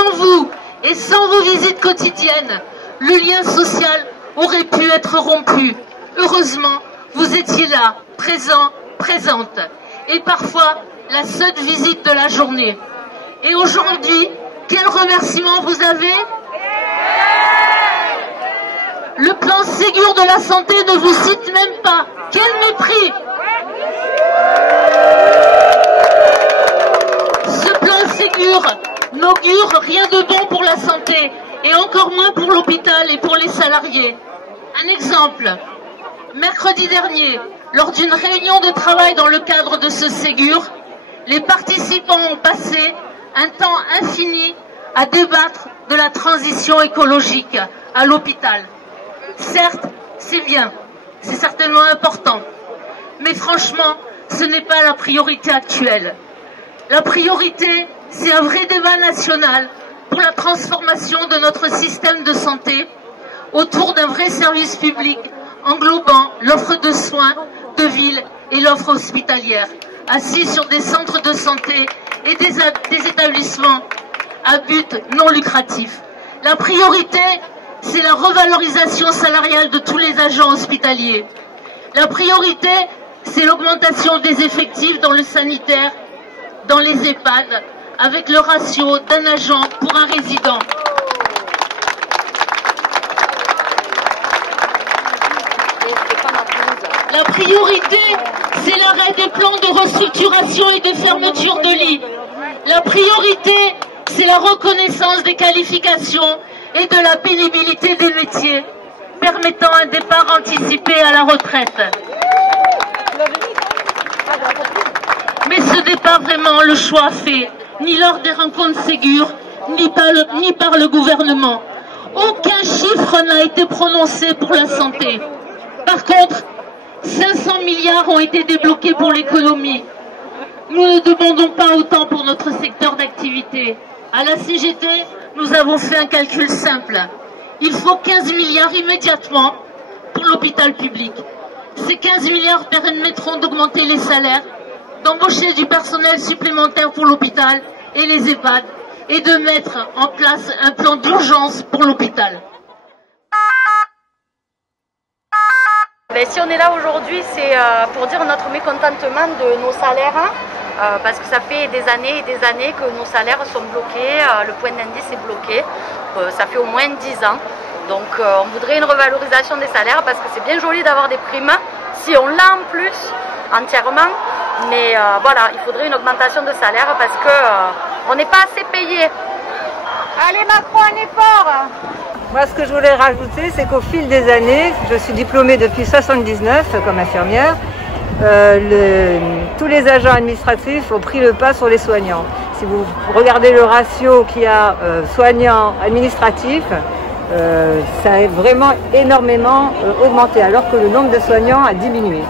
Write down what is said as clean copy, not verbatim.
sans vous et sans vos visites quotidiennes, le lien social aurait pu être rompu. Heureusement, vous étiez là, présents, présentes, et parfois la seule visite de la journée. Et aujourd'hui, quel remerciement vous avez? Le plan Ségur de la santé ne vous cite même pas. Quel mépris! Ce plan Ségur n'augure rien de bon pour la santé, et encore moins pour l'hôpital et pour les salariés. Un exemple, mercredi dernier, lors d'une réunion de travail dans le cadre de ce Ségur, les participants ont passé un temps infini à débattre de la transition écologique à l'hôpital. Certes, c'est bien, c'est certainement important, mais franchement, ce n'est pas la priorité actuelle. La priorité, c'est un vrai débat national pour la transformation de notre système de santé autour d'un vrai service public englobant l'offre de soins de ville et l'offre hospitalière, assis sur des centres de santé et des établissements à but non lucratif. La priorité, c'est la revalorisation salariale de tous les agents hospitaliers. La priorité, c'est l'augmentation des effectifs dans le sanitaire, dans les EHPAD, avec le ratio d'un agent pour un résident. La priorité, c'est l'arrêt des plans de restructuration et de fermeture de lits. La priorité, c'est la reconnaissance des qualifications et de la pénibilité des métiers, permettant un départ anticipé à la retraite. Mais ce n'est pas vraiment le choix fait, ni lors des rencontres Ségur, ni par le gouvernement. Aucun chiffre n'a été prononcé pour la santé. Par contre, 500 milliards ont été débloqués pour l'économie. Nous ne demandons pas autant pour notre secteur d'activité. À la CGT, nous avons fait un calcul simple. Il faut 15 milliards immédiatement pour l'hôpital public. Ces 15 milliards permettront d'augmenter les salaires, d'embaucher du personnel supplémentaire pour l'hôpital et les EHPAD, et de mettre en place un plan d'urgence pour l'hôpital. Si on est là aujourd'hui, c'est pour dire notre mécontentement de nos salaires, parce que ça fait des années et des années que nos salaires sont bloqués, le point d'indice est bloqué, ça fait au moins 10 ans. Donc on voudrait une revalorisation des salaires parce que c'est bien joli d'avoir des primes, si on l'a en plus entièrement, mais voilà, il faudrait une augmentation de salaire parce que on n'est pas assez payé. Allez Macron, un effort! Moi, ce que je voulais rajouter, c'est qu'au fil des années, je suis diplômée depuis 1979 comme infirmière, tous les agents administratifs ont pris le pas sur les soignants. Si vous regardez le ratio qu'il y a soignants administratifs, ça a vraiment énormément augmenté, alors que le nombre de soignants a diminué.